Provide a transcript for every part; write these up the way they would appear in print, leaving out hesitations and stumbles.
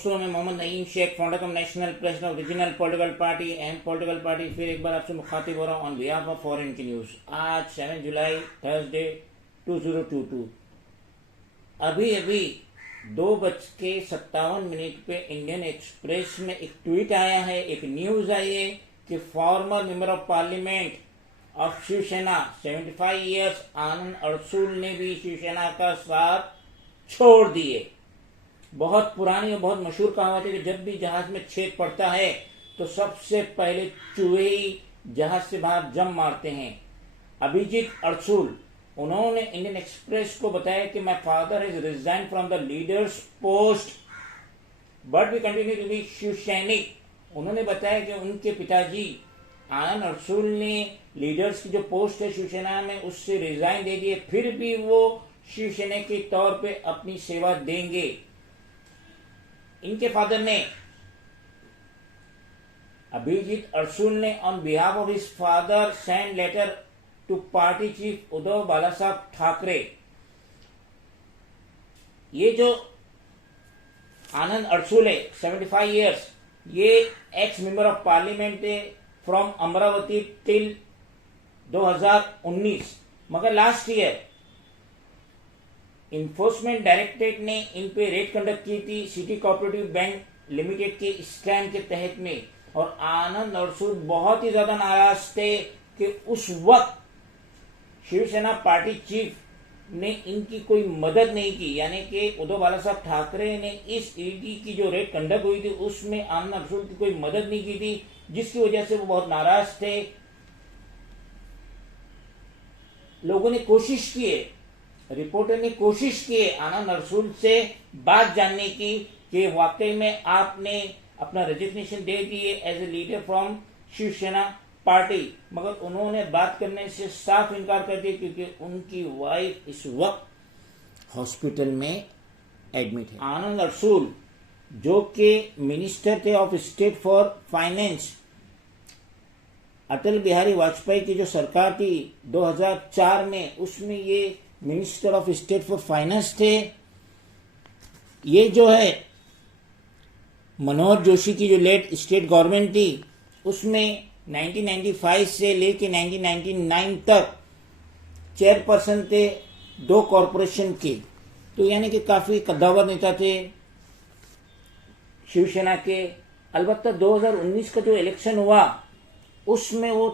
दोस्तों, मैं Mohammad Naeem Sheikh, founder come national president of regional political party and political party, फिर एक बार आपसे मुखातिब हो रहा हूँ ऑन बिहाफ ऑफ फॉरेन की न्यूज़। आज 7 जुलाई थर्सडे 2022। अभी अभी 2:57 पे इंडियन एक्सप्रेस में एक ट्वीट आया है, एक न्यूज़ आई है कि former member of parliament of Shiv Sena 75 years Anand Adsul ने भी शिवसेना का साथ छोड़ दिए। बहुत पुरानी और बहुत मशहूर कहावत है कि जब भी जहाज में छेद पड़ता है तो सबसे पहले चूहे ही जहाज से बाहर जम मारते हैं। अभिजीत अड़सूल, उन्होंने इंडियन एक्सप्रेस को बताया कि my father has resign from the leaders post but we continue to be Shiv Sainik. उन्होंने बताया कि उनके पिताजी आनंद अड़सूल ने लीडर्स की जो पोस्ट है शिवसेना में उससे रिजाइन दे दिए, फिर भी वो शिवसेना के तौर पे अपनी सेवा देंगे। इनके फादर ने, अभिजीत अड़सूल ने, on behalf of his father send letter to party chief Uddhav Bala Saheb Thackeray. ये जो आनंद अड़सूल है 75 ईयर्स, ये एक्स मेंबर ऑफ पार्लियामेंट है फ्रॉम अमरावती टिल 2019, मगर लास्ट ईयर इन्फोर्समेंट डायरेक्टरेट ने इन पे रेड कंडक्ट की थी सिटी कोऑपरेटिव बैंक लिमिटेड के स्कैम के तहत में, और आनंद अड़सूल बहुत ही ज्यादा नाराज थे कि उस वक्त शिवसेना पार्टी चीफ ने इनकी कोई मदद नहीं की, यानी कि उद्धव बाला साहब ठाकरे ने इस ईडी की जो रेड कंडक्ट हुई थी उसमें आनंद अड़सूल की कोई मदद नहीं की थी, जिसकी वजह से वो बहुत नाराज थे। लोगों ने कोशिश की है, रिपोर्टर ने कोशिश की है आनंद अड़सूल से बात जानने की कि वाकई में आपने अपना रेजिग्नेशन दे दिए as a leader from Shiv Sena party, मगर उन्होंने बात करने से साफ इनकार कर दिया क्योंकि उनकी वाइफ इस वक्त हॉस्पिटल में एडमिट है। आनंद अड़सूल जो कि मिनिस्टर थे of state for finance Atal Bihari Vajpayee की जो सरकार थी 2004 में, उसमें ये minister of state for finance थे। ये जो है मनोहर जोशी की जो लेट स्टेट गवर्नमेंट थी उसमें 1995 से लेके 1999 तक चेयरपर्सन थे 2 कॉरपोरेशन के, तो यानी कि काफी कद्दावर नेता थे शिवसेना के। अलबत्ता 2019 का जो इलेक्शन हुआ उसमें वो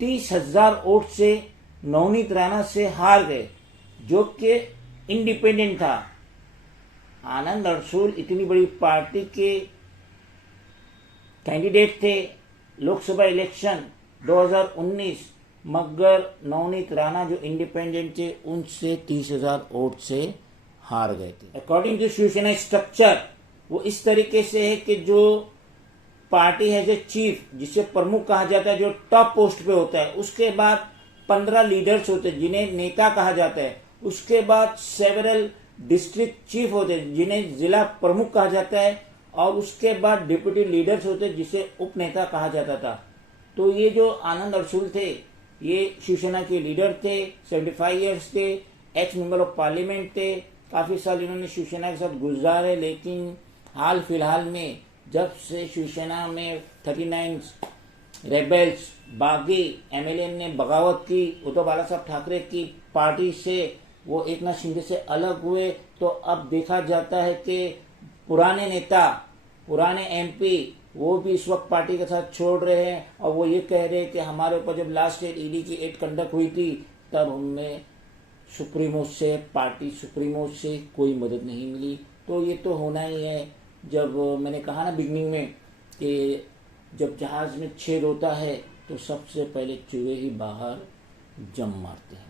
30,000 वोट से नवनीत राणा से हार गए, जो कि इंडिपेंडेंट था। आनंद अड़सूल इतनी बड़ी पार्टी के कैंडिडेट थे लोकसभा इलेक्शन 2019, मगर नवनीत राणा जो इंडिपेंडेंट थे उनसे 30,000 वोट से हार गए थे। अकॉर्डिंग टू शिवसेना स्ट्रक्चर वो इस तरीके से है कि जो पार्टी है जो चीफ, जिसे प्रमुख कहा जाता है, जो टॉप पोस्ट पे होता है, उसके बाद 15 लीडर्स होते हैं जिन्हें नेता कहा जाता है, उसके बाद सेवरल डिस्ट्रिक्ट चीफ होते हैं जिन्हें जिला प्रमुख कहा जाता है, और उसके बाद डिप्यूटी लीडर्स होते हैं जिसे उपनेता कहा जाता था। तो ये जो आनंद अड़सूल थे ये शिवसेना के लीडर थे, 75 ईयर्स के, एक्स मेंबर ऑफ पार्लियामेंट थे, काफी साल इन्होंने शिवसेना के साथ गुजारे, लेकिन हाल फिलहाल में जब से शिवसेना में 39 रेबल्स बागी एमएलए ने बगावत की उद्धव बाला साहब ठाकरे की पार्टी से, वो एकनाथ शिंदे से अलग हुए, तो अब देखा जाता है कि पुराने नेता, पुराने एमपी वो भी इस वक्त पार्टी के साथ छोड़ रहे हैं, और वो ये कह रहे हैं कि हमारे ऊपर जब लास्ट ईडी की रेड कंडक्ट हुई थी तब हमें सुप्रीमो से, पार्टी सुप्रीमो से कोई मदद नहीं मिली। तो ये तो होना ही है। जब मैंने कहा ना बिगनिंग में कि जब जहाज में छेद होता है तो सबसे पहले चूहे ही बाहर जम मारते हैं।